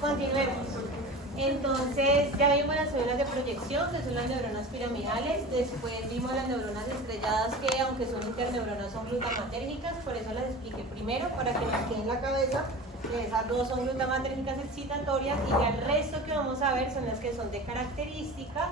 Continuemos. Entonces, ya vimos las células de proyección, que son las neuronas piramidales. Después vimos las neuronas estrelladas, que aunque son interneuronas, son glutamatérgicas. Por eso las expliqué primero, para que nos quede en la cabeza que esas dos son glutamatérgicas excitatorias, y ya el resto que vamos a ver son las que son de características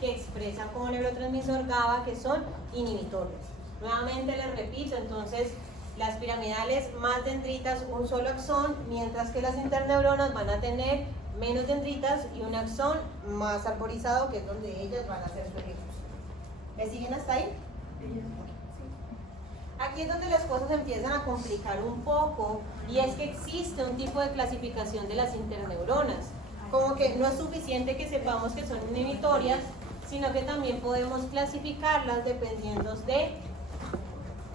que expresan como neurotransmisor GABA, que son inhibitorios. Nuevamente les repito, entonces, las piramidales más dendritas, un solo axón, mientras que las interneuronas van a tener menos dendritas y un axón más arborizado, que es donde ellas van a hacer su ejecución. ¿Me siguen hasta ahí? Sí. Aquí es donde las cosas empiezan a complicar un poco, y es que existe un tipo de clasificación de las interneuronas. Como que no es suficiente que sepamos que son inhibitorias, sino que también podemos clasificarlas dependiendo de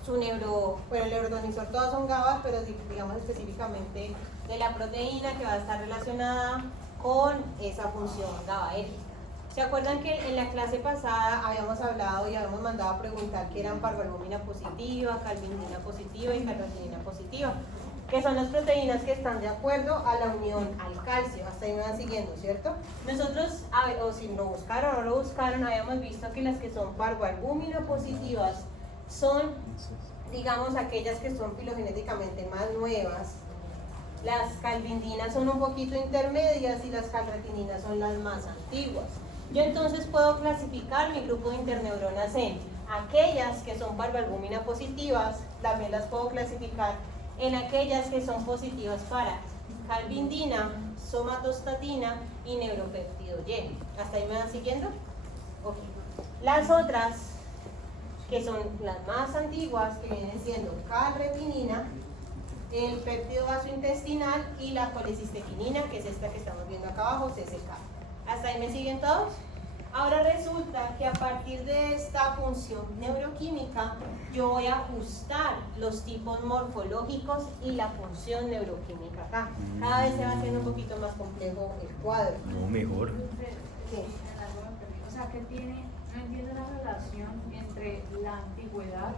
su bueno, el neurotransmisor todas son GABA, pero digamos específicamente de la proteína que va a estar relacionada con esa función GABAérgica. ¿Se acuerdan que en la clase pasada habíamos hablado y habíamos mandado a preguntar qué eran parvalbúmina positiva, calvinina positiva y carratinina positiva? Que son las proteínas que están de acuerdo a la unión al calcio. Hasta ahí me van siguiendo, ¿cierto? Nosotros, o si lo buscaron o no lo buscaron, habíamos visto que las que son parvalbúmina positivas son, digamos, aquellas que son filogenéticamente más nuevas. Las calvindinas son un poquito intermedias y las calretininas son las más antiguas. Yo entonces puedo clasificar mi grupo de interneuronas en aquellas que son parvalbúmina positivas, también las puedo clasificar en aquellas que son positivas para calvindina, somatostatina y neuropéptido Y. ¿Hasta ahí me van siguiendo? Ok. Las otras, que son las más antiguas, que vienen siendo calretinina, el péptido vasointestinal y la colecistequinina, que es esta que estamos viendo acá abajo, CCK. ¿Hasta ahí me siguen todos? Ahora resulta que a partir de esta función neuroquímica, yo voy a ajustar los tipos morfológicos y la función neuroquímica acá. Cada vez se va haciendo un poquito más complejo el cuadro. No, mejor. ¿Qué? O sea, que tiene, no entiendo la relación entre la antigüedad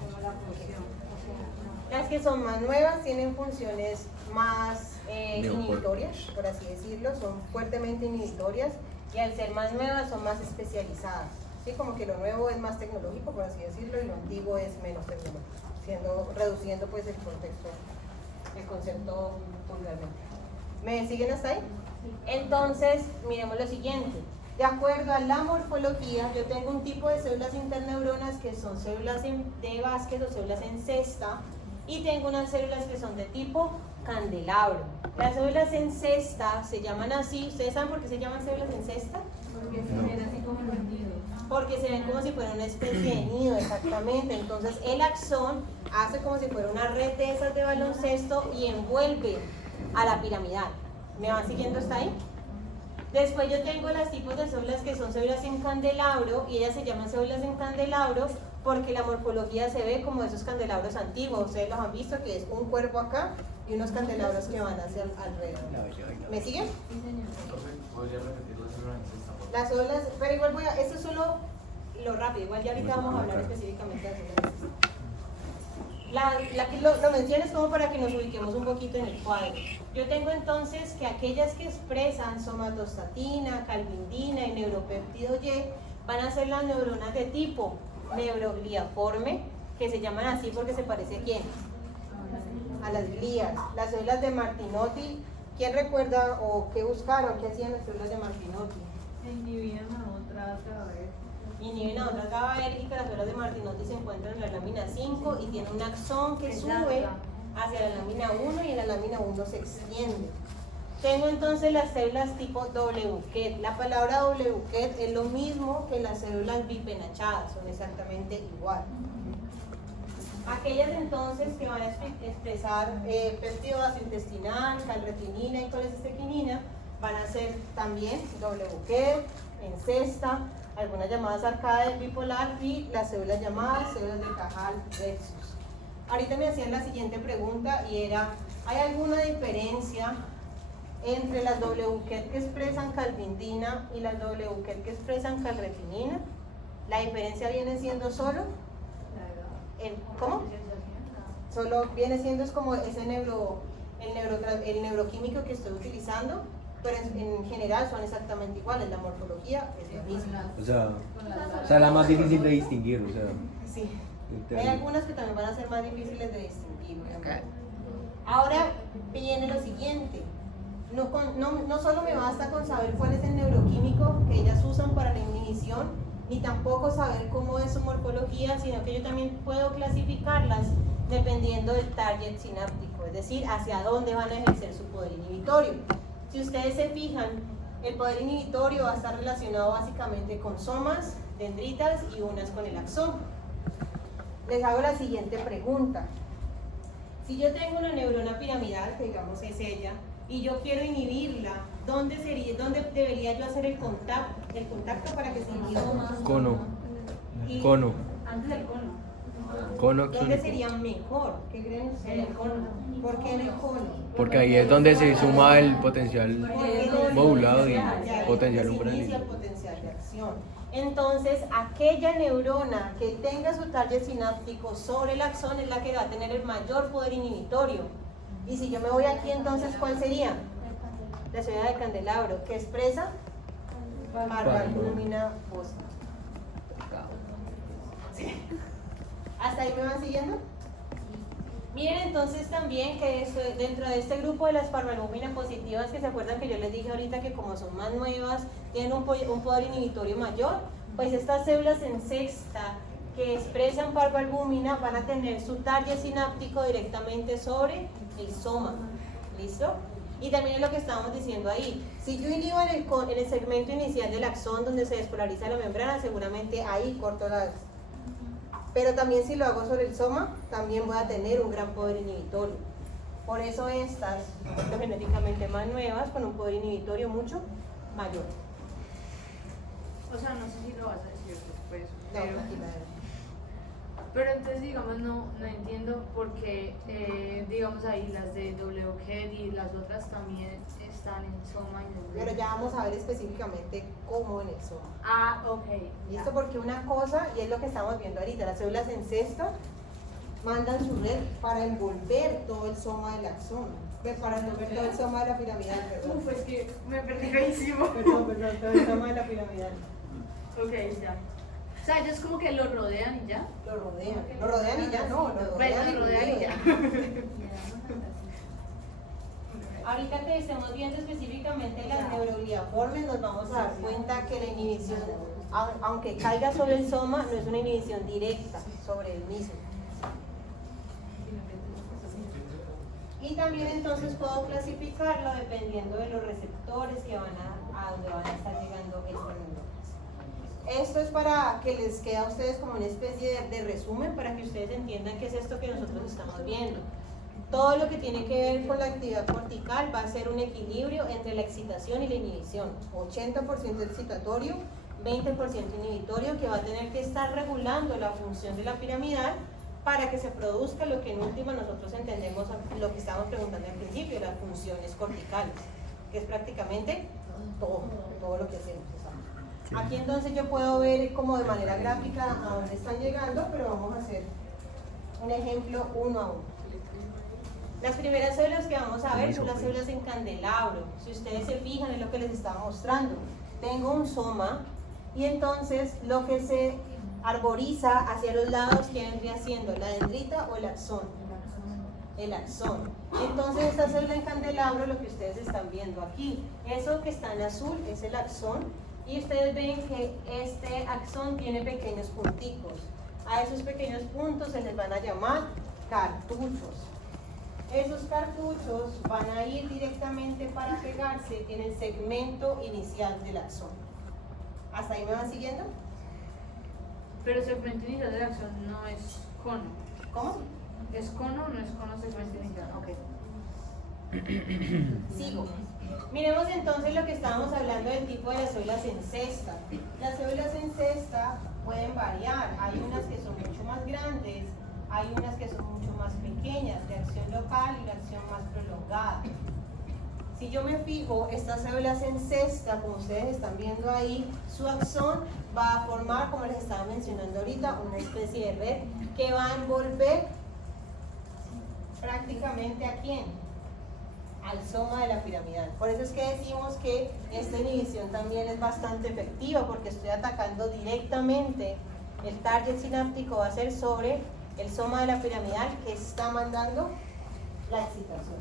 como la función. O sea, Las que son más nuevas tienen funciones más inhibitorias, por así decirlo, son fuertemente inhibitorias, y al ser más nuevas son más especializadas. ¿Sí? Como que lo nuevo es más tecnológico, por así decirlo, y lo antiguo es menos tecnológico, reduciendo pues el contexto, el concepto vulgarmente. ¿Me siguen hasta ahí? Entonces, miremos lo siguiente. De acuerdo a la morfología, yo tengo un tipo de células interneuronas que son células de Vázquez o células en cesta, y tengo unas células que son de tipo candelabro. Las células en cesta se llaman así. ¿Ustedes saben por qué se llaman células en cesta? porque se ven así como los nidos. Porque se ven como si fuera una especie de nido, exactamente. Entonces el axón hace como si fuera una red de esas de baloncesto y envuelve a la piramidal. ¿Me van siguiendo hasta ahí? Después yo tengo los tipos de células que son células en candelabro, y ellas se llaman células en candelabro porque la morfología se ve como esos candelabros antiguos. Ustedes los han visto, que es un cuerpo acá y unos candelabros que van hacia alrededor. ¿Me siguen? Sí, señor. ¿Podría repetir las células en cesta? Las células, pero igual esto es solo lo rápido, igual ya ahorita vamos a hablar específicamente de las células. La que lo menciono es como para que nos ubiquemos un poquito en el cuadro. Yo tengo entonces que aquellas que expresan somatostatina, calvindina y neuropéptido Y van a ser las neuronas de tipo neurogliaforme, que se llaman así porque se parece a quién, a las glías. Las células de Martinotti, ¿quién recuerda o qué buscaron? ¿Qué hacían las células de Martinotti? Se inhibían a otras Inhiben a otras GABAérgicas. Las células de Martinotti se encuentran en la lámina 5 y tienen un axón que sube hacia la lámina 1 y en la lámina 1 se extiende. Tengo entonces las células tipo WKET. La palabra WKET es lo mismo que las células bipenachadas, son exactamente igual. Aquellas entonces que van a expresar péptido vasointestinal, calretinina y colecistequinina van a ser también WKET, en cesta, algunas llamadas arcades bipolar y las células llamadas células de Cajal Rexus. Ahorita me hacían la siguiente pregunta y era, ¿hay alguna diferencia entre las WKET que expresan calvindina y las WKET que expresan calretinina? La diferencia viene siendo solo ¿cómo? Solo viene siendo es como ese el neuroquímico que estoy utilizando, pero en general son exactamente iguales, la morfología es la misma. O sea, la más difícil de distinguir, o sea. Sí, hay algunas que también van a ser más difíciles de distinguir. Ahora viene lo siguiente, no solo me basta con saber cuál es el neuroquímico que ellas usan para la inhibición, ni tampoco saber cómo es su morfología, sino que yo también puedo clasificarlas dependiendo del target sináptico, es decir, hacia dónde van a ejercer su poder inhibitorio. Si ustedes se fijan, el poder inhibitorio va a estar relacionado básicamente con somas, dendritas y unas con el axón. Les hago la siguiente pregunta. Si yo tengo una neurona piramidal, que digamos es ella, y yo quiero inhibirla, ¿dónde debería yo hacer el contacto para que se inhiba? Cono. Y- Cono. Antes del cono. Cono ¿Dónde axónico. sería mejor? ¿Qué creen ustedes? En el cono. ¿Por qué en el cono? Porque ahí es donde se suma el potencial Porque en el modulado y cono ya potencial se umbral. inicia el potencial de acción. Entonces, aquella neurona que tenga su target sináptico sobre el axón es la que va a tener el mayor poder inhibitorio. Y si yo me voy aquí, entonces, ¿cuál sería? La ciudad de Candelabro, que expresa parvalbúmina fosa. Sí. ¿Hasta ahí me van siguiendo? Miren entonces también que dentro de este grupo de las parvalbúminas positivas, que se acuerdan que yo les dije ahorita que como son más nuevas, tienen un poder inhibitorio mayor, pues estas células en sexta que expresan parvalbúmina van a tener su target sináptico directamente sobre el soma. ¿Listo? Y también es lo que estábamos diciendo ahí. Si yo inhibo en el segmento inicial del axón donde se despolariza la membrana, seguramente ahí corto las. Pero también si lo hago sobre el soma, también voy a tener un gran poder inhibitorio. Por eso estas son genéticamente más nuevas, con un poder inhibitorio mucho mayor. O sea, no sé si lo vas a decir después, No, pero, tranquila. pero entonces digamos no entiendo por qué digamos ahí las de WGED y las otras también están en soma y en Pero ya vamos a ver específicamente cómo en el soma. Ah, ok. ya. ¿Listo? Porque una cosa, y es lo que estamos viendo ahorita, las células en cesta mandan su red para envolver todo el soma del axón, para envolver todo el soma de la piramidal, perdón. Uf, es que me perdí feísimo. Perdón, todo el soma de la piramidal. Ok, ya. O sea, ellos como que lo rodean y ya. Lo rodean y ya no, lo Bueno, rodean lo rodean y ya. Ahorita que estemos viendo específicamente las neurogliaformes, nos vamos a dar cuenta que la inhibición, aunque caiga sobre el soma, no es una inhibición directa sobre el mismo. Y también entonces puedo clasificarlo dependiendo de los receptores que van a donde van a estar llegando estas neuronas. Esto es para que les quede a ustedes como una especie de resumen para que ustedes entiendan qué es esto que nosotros estamos viendo. Todo lo que tiene que ver con la actividad cortical va a ser un equilibrio entre la excitación y la inhibición. 80% excitatorio, 20% inhibitorio, que va a tener que estar regulando la función de la piramidal para que se produzca lo que en última nosotros entendemos, lo que estábamos preguntando al principio, las funciones corticales, que es prácticamente todo lo que hacemos. Aquí entonces yo puedo ver como de manera gráfica a dónde están llegando, pero vamos a hacer un ejemplo uno a uno. Las primeras células que vamos a ver son las células en candelabro. Si ustedes se fijan en lo que les estaba mostrando, tengo un soma y entonces lo que se arboriza hacia los lados, ¿qué vendría siendo? ¿La dendrita o el axón? El axón. Entonces esta célula en candelabro, lo que ustedes están viendo aquí, eso que está en azul es el axón y ustedes ven que este axón tiene pequeños punticos. A esos pequeños puntos se les van a llamar cartuchos. Esos cartuchos van a ir directamente para pegarse en el segmento inicial del axón. ¿Hasta ahí me van siguiendo? Pero segmento inicial de la acción no es cono. ¿Cómo? ¿Es cono o no es cono segmento inicial? Ok. Sigo. Miremos entonces lo que estábamos hablando del tipo de las células en cesta. Las células en cesta pueden variar. Hay unas que son mucho más grandes, hay unas que son mucho más pequeñas, de acción local y de acción más prolongada. Si yo me fijo, estas células en cesta, como ustedes están viendo ahí, su axón va a formar, como les estaba mencionando ahorita, una especie de red que va a envolver prácticamente ¿a quién? al soma de la piramidal. Por eso es que decimos que esta inhibición también es bastante efectiva, porque estoy atacando directamente, el target sináptico va a ser sobre el soma de la piramidal que está mandando la excitación.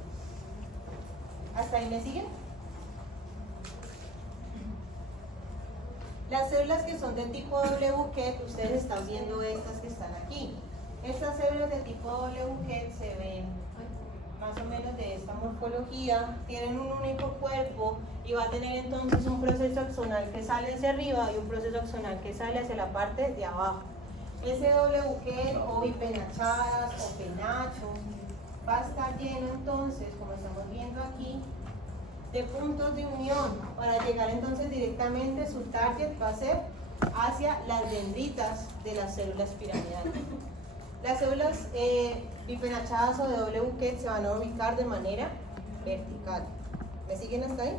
¿Hasta ahí me siguen? Las células que son de tipo W Buquet, ustedes están viendo estas que están aquí. Estas células de tipo W Buquet se ven más o menos de esta morfología, tienen un único cuerpo y va a tener entonces un proceso axonal que sale hacia arriba y un proceso axonal que sale hacia la parte de abajo. Ese W Buquet o bipenachadas o penacho va a estar lleno entonces, como estamos viendo aquí, de puntos de unión. Para llegar entonces directamente, su target va a ser hacia las dendritas de las células piramidales. Las células bipenachadas o de doble Buquet se van a ubicar de manera vertical. ¿Me siguen hasta ahí?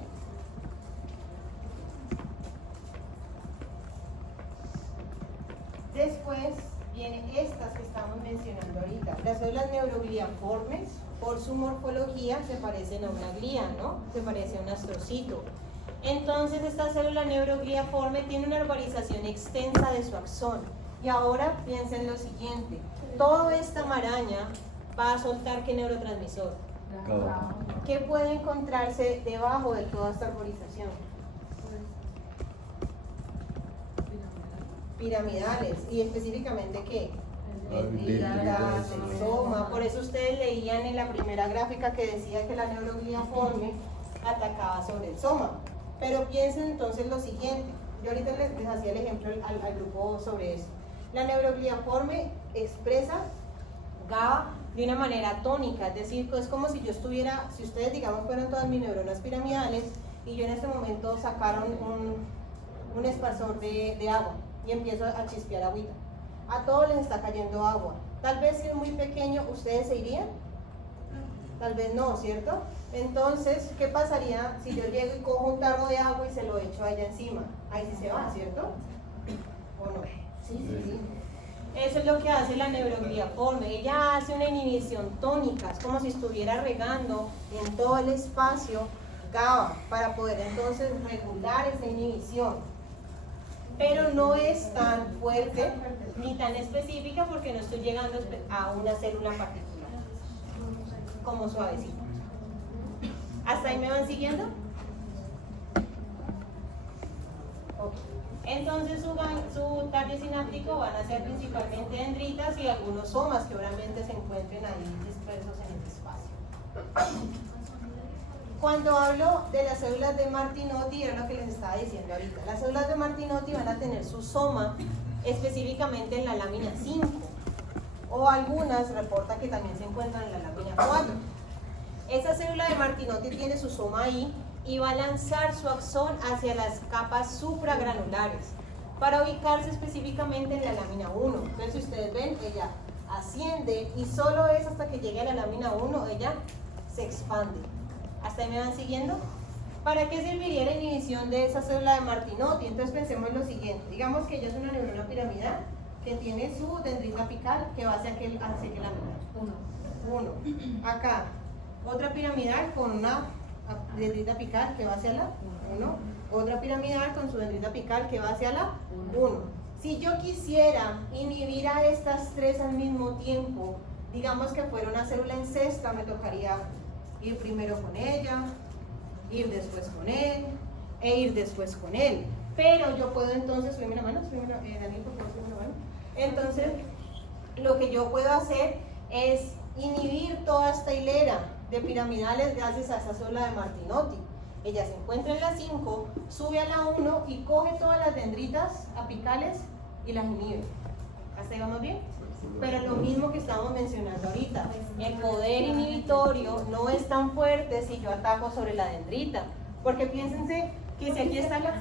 Después vienen estas que estamos mencionando ahorita. Las células neurogliaformes, por su morfología, se parecen a una glía, ¿no? Se parece a un astrocito. Entonces, esta célula neurogliaforme tiene una arborización extensa de su axón. Y ahora piensen lo siguiente: toda esta maraña va a soltar ¿qué neurotransmisor? GABA. ¿Qué puede encontrarse debajo de toda esta arborización? Piramidales. ¿Y específicamente qué? Dendritas, el soma. Por eso ustedes leían en la primera gráfica que decía que la neurogliaforme atacaba sobre el soma. Pero piensen entonces lo siguiente. Yo ahorita les hacía el ejemplo al grupo sobre eso. La neurogliaforme expresa GABA de una manera tónica, es decir, es como si yo estuviera, si ustedes digamos fueran todas mis neuronas piramidales y yo en este momento sacara un esparsor de agua y empiezo a chispear agüita. A todos les está cayendo agua. Tal vez si es muy pequeño, ¿ustedes se irían? Tal vez no, ¿cierto? Entonces, ¿qué pasaría si yo llego y cojo un tarro de agua y se lo echo allá encima? Ahí sí se va, ¿cierto? ¿O no? Sí. Eso es lo que hace la neurogliaforme. Ella hace una inhibición tónica, es como si estuviera regando en todo el espacio GABA para poder entonces regular esa inhibición. Pero no es tan fuerte ni tan específica porque no estoy llegando a una célula particular, como suavecito. ¿Hasta ahí me van siguiendo? Ok. Entonces su target sináptico van a ser principalmente dendritas y algunos somas que obviamente se encuentren ahí dispersos en el espacio. Cuando hablo de las células de Martinotti, era lo que les estaba diciendo ahorita. Las células de Martinotti van a tener su soma específicamente en la lámina 5, o algunas reporta que también se encuentran en la lámina 4. Esa célula de Martinotti tiene su soma ahí y va a lanzar su axón hacia las capas supragranulares para ubicarse específicamente en la lámina 1. Entonces, si ustedes ven, ella asciende y solo es hasta que llegue a la lámina 1, ella se expande. ¿Hasta ahí me van siguiendo? ¿Para qué serviría la inhibición de esa célula de Martinotti? Entonces pensemos en lo siguiente. Digamos que ella es una neurona piramidal que tiene su dendrita apical que va hacia qué lámina. 1. Acá, otra piramidal con una dendrita apical que va hacia la 1. Otra piramidal con su dendrita apical que va hacia la 1. Si yo quisiera inhibir a estas tres al mismo tiempo, digamos que fuera una célula en cesta, me tocaría ir primero con ella, ir después con él, e ir después con él. Pero yo puedo entonces, subirme la mano, Daniel, por favor, subirme la mano. Entonces, lo que yo puedo hacer es inhibir toda esta hilera de piramidales gracias a esa célula de Martinotti. Ella se encuentra en la 5, sube a la 1 y coge todas las dendritas apicales y las inhibe. ¿Hasta ahí vamos bien? Pero lo mismo que estamos mencionando ahorita, el poder inhibitorio no es tan fuerte si yo ataco sobre la dendrita, porque piénsense que si aquí está la...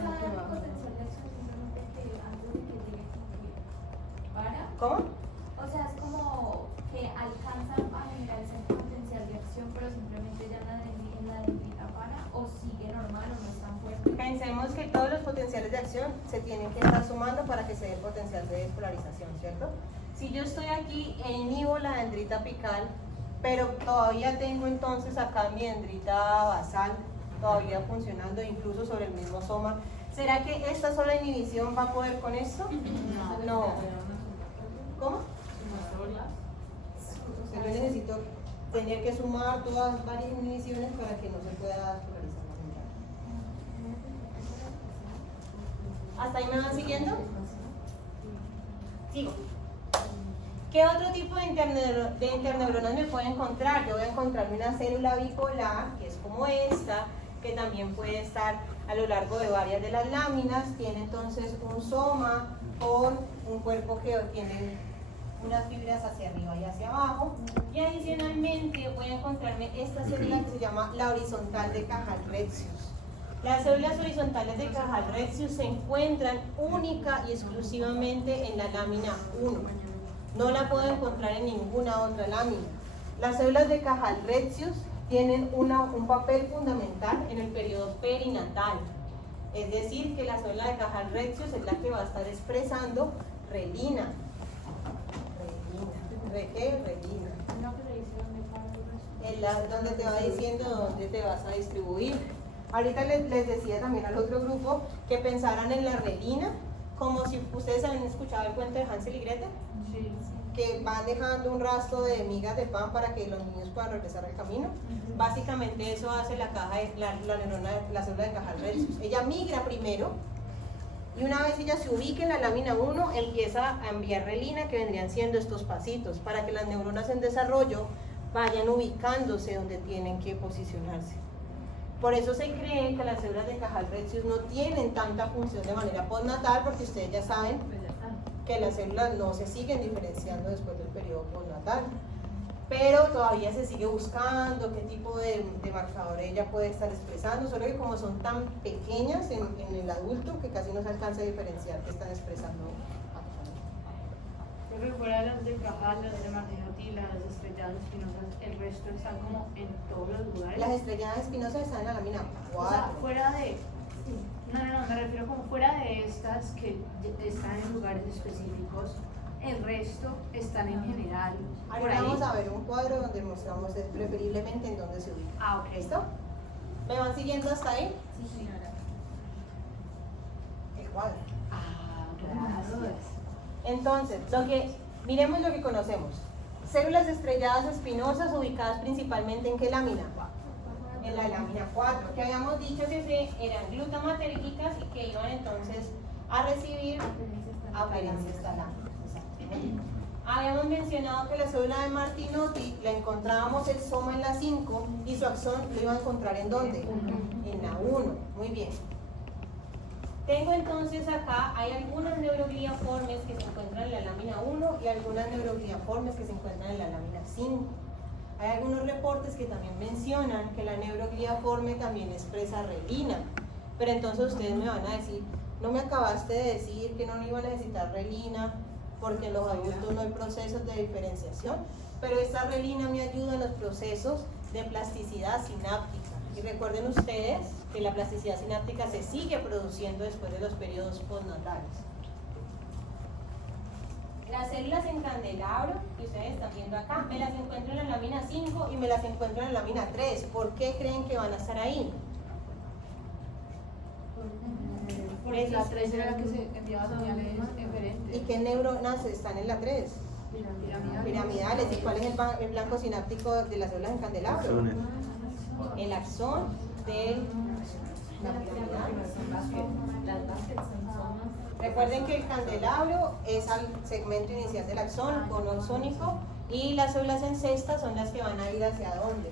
¿Cómo? O sea, es como que alcanzan a generar ese potencial de acción, pero simplemente ya en la dendrita para, o sigue normal o no es tan fuerte. Pensemos que todos los potenciales de acción se tienen que estar sumando para que se dé el potencial de despolarización, ¿cierto? Si yo estoy aquí e inhibo la dendrita apical, pero todavía tengo entonces acá mi dendrita basal todavía funcionando incluso sobre el mismo soma. ¿Será que esta sola inhibición va a poder con esto? No. ¿Cómo? O sea, yo necesito tener que sumar todas varias inhibiciones para que no se pueda polarizar la membrana. ¿Hasta ahí me van siguiendo? Sigo. ¿Qué otro tipo de interneuronas me puedo encontrar? Yo voy a encontrarme una célula bipolar, que es como esta, que también puede estar a lo largo de varias de las láminas. Tiene entonces un soma con un cuerpo que tiene unas fibras hacia arriba y hacia abajo. Y adicionalmente voy a encontrarme esta célula que se llama la horizontal de Cajal-Retzius. Las células horizontales de Cajal-Retzius se encuentran única y exclusivamente en la lámina 1. No la puedo encontrar en ninguna otra lámina. Las células de Cajal-Retzius tienen un papel fundamental en el periodo perinatal. Es decir, que la célula de Cajal-Retzius es la que va a estar expresando relina. Relina. Donde te va diciendo dónde te vas a distribuir. Ahorita les decía también al otro grupo que pensaran en la relina como si ustedes han escuchado el cuento de Hansel y Gretel. Sí. Que van dejando un rastro de migas de pan para que los niños puedan regresar al camino. Básicamente eso hace la célula de Cajal-Retzius. Ella migra primero y una vez ella se ubique en la lámina 1 empieza a enviar relina, que vendrían siendo estos pasitos para que las neuronas en desarrollo vayan ubicándose donde tienen que posicionarse. Por eso se cree que las células de Cajal-Retzius no tienen tanta función de manera postnatal, porque ustedes ya saben que las células no se siguen diferenciando después del periodo postnatal, pero todavía se sigue buscando qué tipo de marcador ella puede estar expresando, solo que como son tan pequeñas en el adulto que casi no se alcanza a diferenciar qué están expresando. Creo que fuera de las de Cajal, las de Martinotti, las estrelladas espinosas, el resto están como en todos los lugares. Las estrelladas espinosas están en la lámina 4. O sea, fuera de... No, me refiero como fuera de estas que están en lugares específicos, el resto están en general. Por Ahora ahí. vamos a ver un cuadro donde mostramos preferiblemente en dónde se ubica. Ah, ok. ¿Listo? ¿Me van siguiendo hasta ahí? Sí, señora. El cuadro. Ah, gracias. Entonces, miremos lo que conocemos. Células estrelladas espinosas ubicadas principalmente ¿en qué lámina? En la lámina 4, que habíamos dicho que eran glutamatérgicas y que iban entonces a recibir adherencia a esta lámina. Habíamos mencionado que la célula de Martinotti la encontrábamos el soma en la 5 y su axón lo iba a encontrar ¿en dónde? En la 1. Muy bien. Tengo entonces acá, hay algunas neurogliaformes que se encuentran en la lámina 1 y algunas neurogliaformes que se encuentran en la lámina 5. Hay algunos reportes que también mencionan que la neurogliaforme también expresa relina, pero entonces ustedes me van a decir, no me acabaste de decir que no iba a necesitar relina porque en los adultos no hay procesos de diferenciación, pero esta relina me ayuda en los procesos de plasticidad sináptica. Y recuerden ustedes que la plasticidad sináptica se sigue produciendo después de los periodos postnatales. Las células en candelabro, que ustedes están viendo acá, me las encuentro en la lámina 5 y me las encuentro en la lámina 3. ¿Por qué creen que van a estar ahí? Porque la 3 era la que se enviaba señales ¿Y diferentes. qué neuronas están en la 3? Piramidales. ¿Y cuál es el blanco sináptico de las células en candelabro? El axón de la piramidal. Recuerden que el candelabro es al segmento inicial del axón, cono axónico, y las células en cesta son las que van a ir hacia dónde?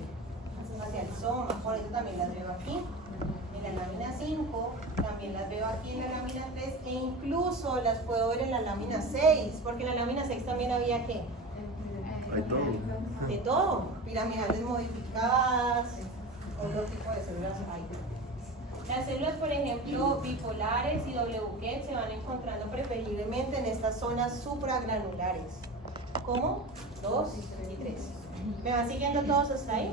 Hacia el soma. Por eso también las veo aquí en la lámina 5, también las veo aquí en la lámina 3 e incluso las puedo ver en la lámina 6, porque en la lámina 6 también había ¿qué? Hay todo. De todo, piramidales modificadas, otro tipo de células hay. Las células, por ejemplo, bipolares y WK se van encontrando preferiblemente en estas zonas supragranulares, como 2 y 3. ¿Me van siguiendo todos hasta ahí?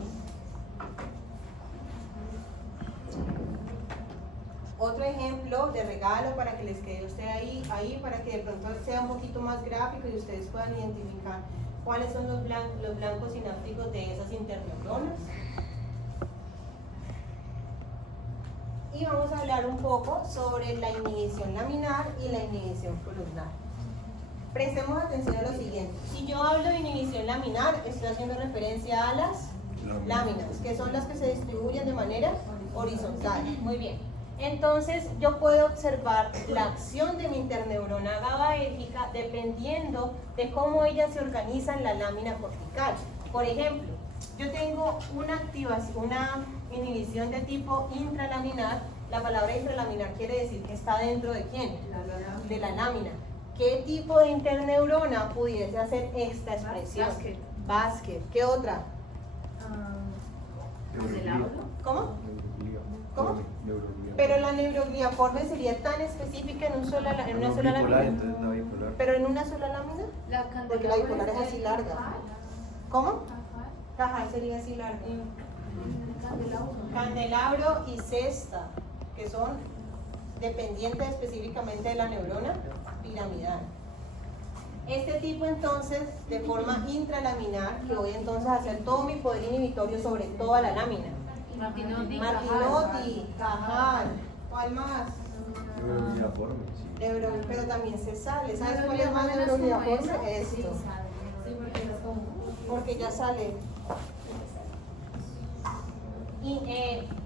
Otro ejemplo de regalo para que les quede usted ahí para que de pronto sea un poquito más gráfico y ustedes puedan identificar ¿Cuáles son los blancos sinápticos de esas interneuronas? Y vamos a hablar un poco sobre la inhibición laminar y la inhibición columnar. Prestemos atención a lo siguiente. Si yo hablo de inhibición laminar, estoy haciendo referencia a las láminas, que son las que se distribuyen de manera horizontal. Muy bien. Entonces, yo puedo observar la acción de mi interneurona GABAérgica dependiendo de cómo ella se organiza en la lámina cortical. Por ejemplo, yo tengo una activación, una inhibición de tipo intralaminar. La palabra intralaminar quiere decir que está dentro de ¿quién? De la lámina. ¿Qué tipo de interneurona pudiese hacer esta expresión? Basket. ¿Qué otra? ¿Cómo? ¿Cómo? Pero la neurogliaforme sería tan específica en una sola lámina. Entonces la bipolar. ¿Pero en una sola lámina? Porque la bipolar es así larga. ¿Cómo? Cajal sería así larga. Candelabro y cesta, que son dependientes específicamente de la neurona piramidal. Este tipo entonces, de forma intralaminar, que voy entonces a hacer todo mi poder inhibitorio sobre toda la lámina. Martinotti, Cajal, ¿cuál más? Neurogliaforme, sí. Pero también se sale. ¿Sabes cuál es más neurogliaforme? Esto. Porque ya sale. Y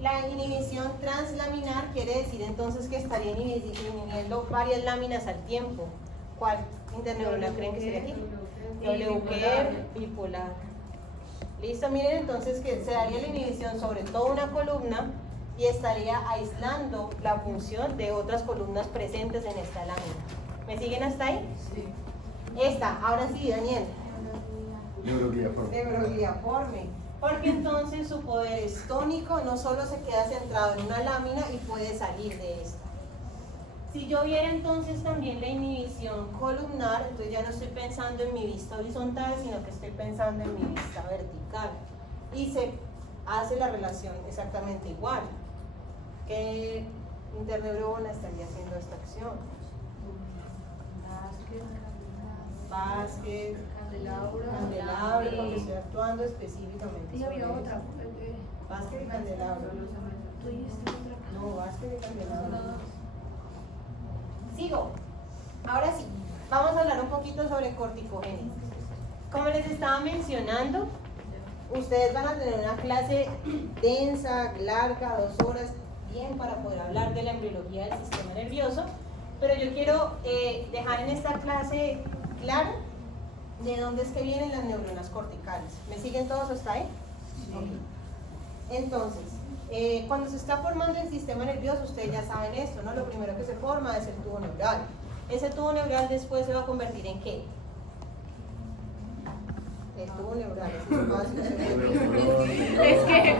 la inhibición translaminar quiere decir entonces que estaría inhibiendo varias láminas al tiempo. ¿Cuál interneurona creen que sería aquí? Wquer, bipolar. Listo, miren entonces que se daría la inhibición sobre toda una columna y estaría aislando la función de otras columnas presentes en esta lámina. ¿Me siguen hasta ahí? Sí. Esta, ahora sí, Daniel. Neurogliaforme. Neurogliaforme. Porque entonces su poder es tónico, no solo se queda centrado en una lámina y puede salir de esta. Si yo viera entonces también la inhibición columnar, entonces ya no estoy pensando en mi vista horizontal, sino que estoy pensando en mi vista vertical. Y se hace la relación exactamente igual. ¿Qué interneurona estaría haciendo esta acción? Basket, candelabro, porque estoy actuando específicamente. Y había sobre otra. eso. Basket y candelabro. Tú dijiste otra. No, basket y candelabro. Sigo. Ahora sí, vamos a hablar un poquito sobre corticogénesis. Como les estaba mencionando, ustedes van a tener una clase densa, larga, 2 horas, bien para poder hablar de la embriología del sistema nervioso, pero yo quiero dejar en esta clase claro de dónde es que vienen las neuronas corticales. ¿Me siguen todos hasta ahí? Sí. Okay. Entonces, cuando se está formando el sistema nervioso, ustedes ya saben esto, ¿no? Lo primero que se forma es el tubo neural. Ese tubo neural después se va a convertir ¿en qué? El tubo neural, ese espacio Es que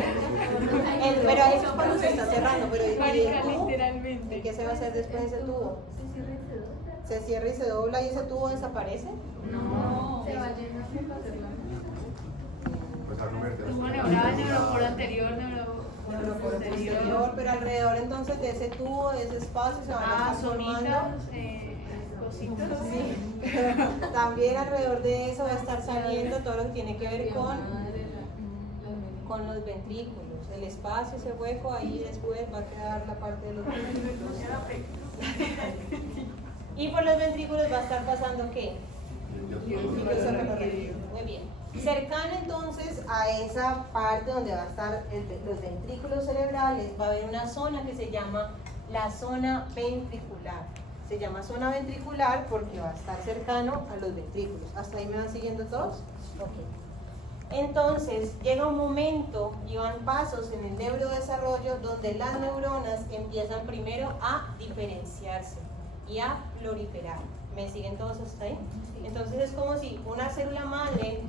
pero eso es cuando se está cerrando, pero ¿y marica, el tubo? literalmente. ¿Qué se va a hacer después de ese tubo? ¿Se cierra y se dobla y ese tubo desaparece? No. Se va lleno Pues a comer. Tubo neural, neuroporo anterior, Neuroporo posterior, pero alrededor entonces de ese tubo, de ese espacio se van a estar formando. Cositas. Sí, pero también alrededor de eso va a estar saliendo todo lo que tiene que ver con los ventrículos. El espacio, ese hueco, ahí después va a quedar la parte de los ventrículos. Y por los ventrículos va a estar pasando ¿qué? Muy bien. Cercano entonces a esa parte donde va a estar los ventrículos cerebrales, va a haber una zona que se llama la zona ventricular. Se llama zona ventricular porque va a estar cercano a los ventrículos. ¿Hasta ahí me van siguiendo todos? Ok. Entonces llega un momento y van pasos en el neurodesarrollo donde las neuronas empiezan primero a diferenciarse y a proliferar. ¿Me siguen todos hasta ahí? Entonces es como si una célula madre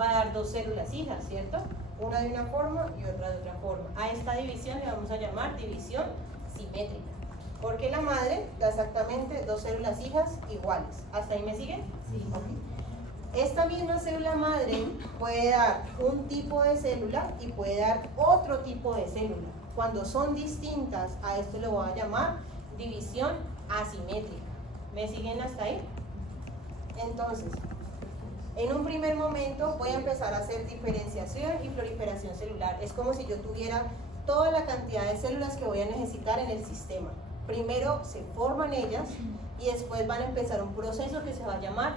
va a dar 2 células hijas, ¿cierto? Una de una forma y otra de otra forma. A esta división le vamos a llamar división simétrica. Porque la madre da exactamente 2 células hijas iguales. ¿Hasta ahí me siguen? Sí. Okay. Esta misma célula madre puede dar un tipo de célula y puede dar otro tipo de célula. Cuando son distintas, a esto lo voy a llamar división asimétrica. ¿Me siguen hasta ahí? Entonces, En un primer momento voy a empezar a hacer diferenciación y proliferación celular. Es como si yo tuviera toda la cantidad de células que voy a necesitar en el sistema. Primero se forman ellas y después van a empezar un proceso que se va a llamar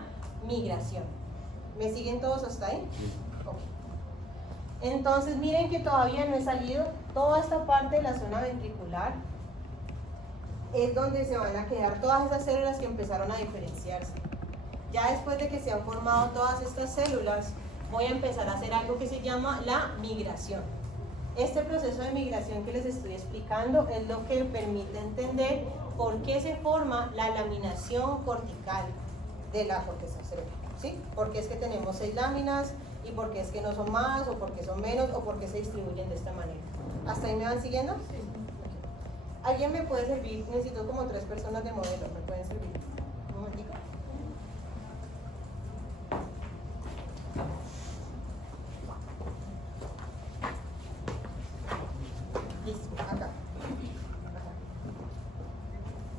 migración. ¿Me siguen todos hasta ahí? Ok. Entonces miren que todavía no he salido. Toda esta parte de la zona ventricular es donde se van a quedar todas esas células que empezaron a diferenciarse. Ya después de que se han formado todas estas células, voy a empezar a hacer algo que se llama la migración. Este proceso de migración que les estoy explicando es lo que permite entender por qué se forma la laminación cortical de la corteza cerebral, ¿sí? Por qué es que tenemos 6 láminas y por qué es que no son más o por qué son menos o por qué se distribuyen de esta manera. ¿Hasta ahí me van siguiendo? Sí. ¿Alguien me puede servir? Necesito como 3 personas de modelo, ¿me pueden servir? Un momentico. Listo, acá.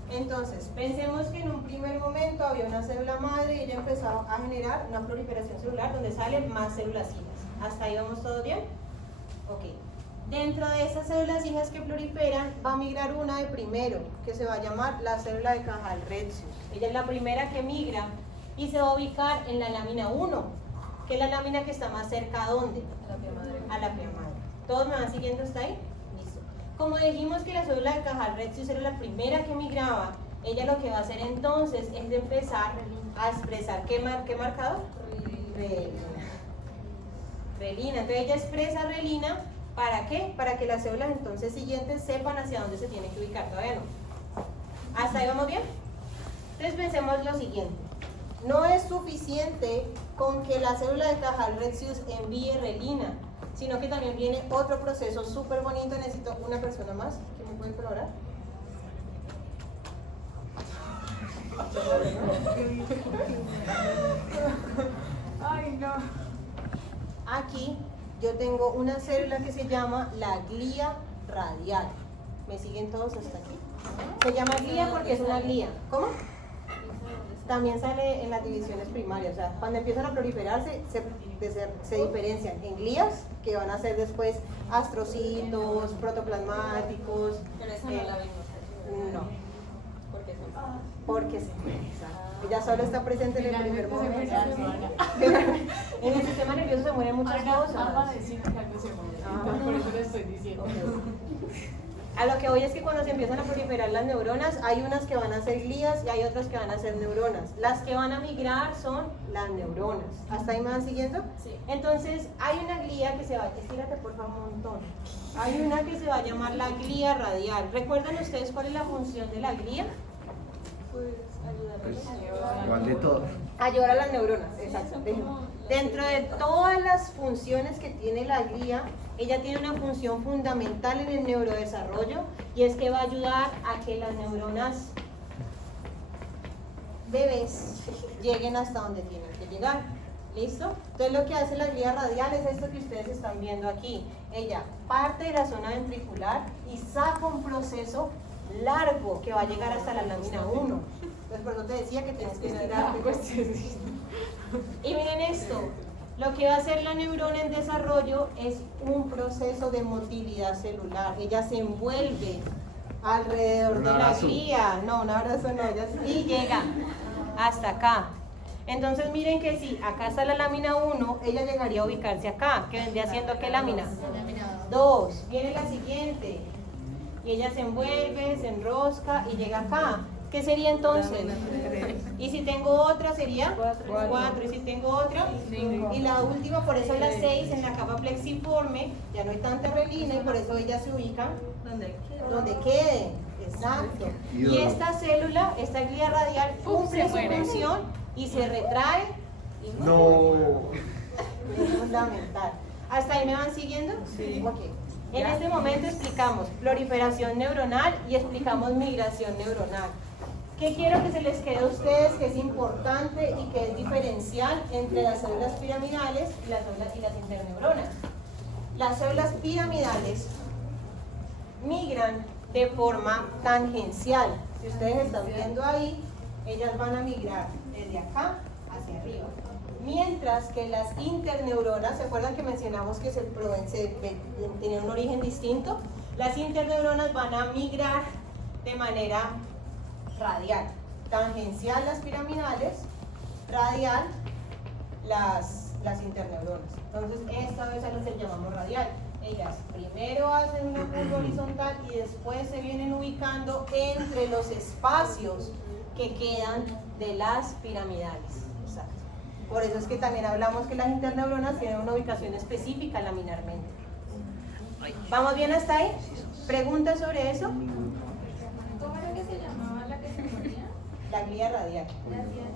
Entonces, pensemos que en un primer momento había una célula madre y ella empezó a generar una proliferación celular donde salen más células hijas. ¿Hasta ahí vamos todo bien? Ok. Dentro de esas células hijas que proliferan va a migrar una de primero, que se va a llamar la célula de Cajal-Retzius. Ella es la primera que migra y se va a ubicar en la lámina 1, que es la lámina que está más cerca ¿a dónde? A la pia madre. A la pia madre. ¿Todos me van siguiendo hasta ahí? Listo. Como dijimos que la célula de Cajal-Retzius era la primera que migraba, ella lo que va a hacer entonces es de empezar a expresar ¿qué marcador? Relina. Entonces ella expresa relina. ¿Para qué? Para que las células entonces siguientes sepan hacia dónde se tienen que ubicar. Todavía no. ¿Hasta ahí vamos bien? Entonces pensemos lo siguiente. No es suficiente con que la célula de Cajal-Retzius envíe relina, sino que también viene otro proceso súper bonito. Necesito una persona más que me puede colaborar. Ay, no. Aquí yo tengo una célula que se llama la glía radial. ¿Me siguen todos hasta aquí? Se llama glía porque es una glía. ¿Cómo? También sale en las divisiones primarias. O sea, cuando empiezan a proliferarse, se diferencian en glías, que van a ser después astrocitos, protoplasmáticos. Pero esa no la vimos. No. Porque son. Porque sí. Ella solo está presente en el primer momento. En el sistema nervioso se mueren muchas cosas. Por eso le estoy diciendo. A lo que voy es que cuando se empiezan a proliferar las neuronas, hay unas que van a ser glías y hay otras que van a ser neuronas. Las que van a migrar son las neuronas. ¿Hasta ahí me van siguiendo? Sí. Entonces, hay una glía que se va, estírate por favor un montón. Hay una que se va a llamar la glía radial. ¿Recuerdan ustedes cuál es la función de la glía? Pues Igual de todo. Ayudar a las neuronas, exacto. Dentro de todas las funciones que tiene la glía, ella tiene una función fundamental en el neurodesarrollo y es que va a ayudar a que las neuronas bebés lleguen hasta donde tienen que llegar. ¿Listo? Entonces lo que hace la glía radial es esto que ustedes están viendo aquí. Ella parte de la zona ventricular y saca un proceso largo que va a llegar hasta la lámina 1. Entonces por eso te decía que tienes que estirar. Y miren esto, lo que va a hacer la neurona en desarrollo es un proceso de motilidad celular. Ella se envuelve alrededor de la glía. No, un abrazo no, y llega hasta acá. Entonces miren que si acá está la lámina 1, ella llegaría a ubicarse acá, que vendría siendo ¿qué lámina? 2. Viene la siguiente. Y ella se envuelve, se enrosca y llega acá. ¿Qué sería entonces? Y si tengo otra sería 4. Y si tengo otra, 5. Y la última, por eso es la 6 en la capa plexiforme, ya no hay tanta relina y por eso ella se ubica donde quede. Exacto. Y esta célula, esta glía radial, cumple su función y se retrae. No. Es fundamental. ¿Hasta ahí me van siguiendo? Sí. Okay. En este momento explicamos proliferación neuronal y explicamos migración neuronal. ¿Qué quiero que se les quede a ustedes que es importante y que es diferencial entre las células piramidales y las interneuronas? Las células piramidales migran de forma tangencial. Si ustedes están viendo ahí, ellas van a migrar desde acá hacia arriba. Mientras que las interneuronas, ¿se acuerdan que mencionamos que tenían un origen distinto? Las interneuronas van a migrar de manera radial, tangencial las piramidales, radial las interneuronas. Entonces esta vez a las que llamamos radial. Ellas primero hacen una curva horizontal y después se vienen ubicando entre los espacios que quedan de las piramidales. Exacto. Por eso es que también hablamos que las interneuronas tienen una ubicación específica laminarmente. ¿Vamos bien hasta ahí? ¿Preguntas sobre eso? ¿Cómo era que se llamaba la que se moría? La glía radial. Gracias.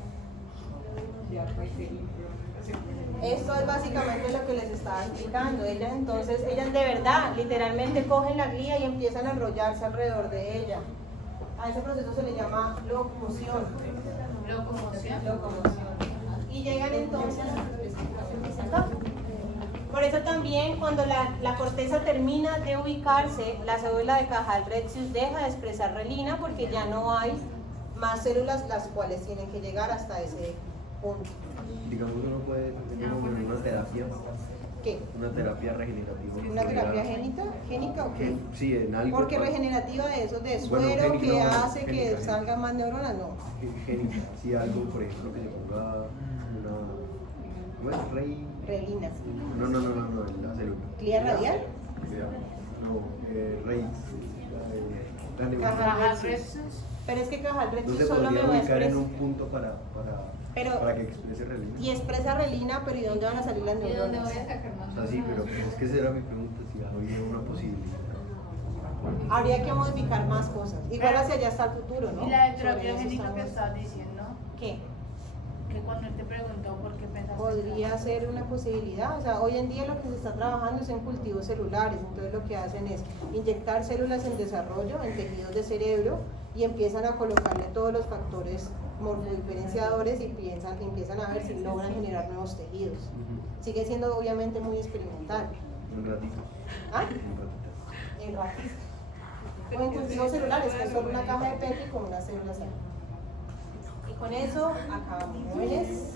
Esto es básicamente lo que les estaba explicando. Ellas de verdad, literalmente cogen la glía y empiezan a enrollarse alrededor de ella. A ese proceso se le llama locomoción. Locomoción. Y llegan entonces acá. Por eso también cuando la corteza termina de ubicarse, la célula de Cajal-Retzius deja de expresar relina porque ya no hay más células las cuales tienen que llegar hasta ese punto. Digamos, uno puede tener como una terapia, ¿Qué? una terapia regenerativa. ¿Una terapia génica o qué? Sí, en algo. Porque regenerativa de esos de Bueno, suero génica, que no, hace que génica. salgan más neuronas, no. Génica, sí, algo, por ejemplo, que le ponga una. ¿Cómo es? Relina. No, la célula. ¿Glía radial? No, rey. La neurona. Cajal-Retzius. Pero es que No Cajal-Retzius se solo me podría va a ubicar en expresar. un punto para que exprese relina. Y expresa relina, pero ¿y dónde van a salir las ¿De dónde neuronas? voy a sacar más? O sea, sí, pero es que esa era mi pregunta, si había una posibilidad. Habría que modificar más cosas. Igual hacia allá está el futuro, ¿no? Y la de Sobre terapia eso génica que estamos- estabas diciendo, ¿Qué? que cuando él te preguntó por qué pensaste. Podría ser una posibilidad. O sea, hoy en día lo que se está trabajando es en cultivos celulares. Entonces lo que hacen es inyectar células en desarrollo, en tejidos de cerebro, y empiezan a colocarle todos los factores morfodiferenciadores y empiezan a ver si logran generar nuevos tejidos. Sigue siendo obviamente muy experimental. Un ratito. ¿Ah? Un ratito. En ratis. O en cultivos celulares, que es solo una caja de Petri con unas células ahí. Y con eso acabamos. ¿No ves?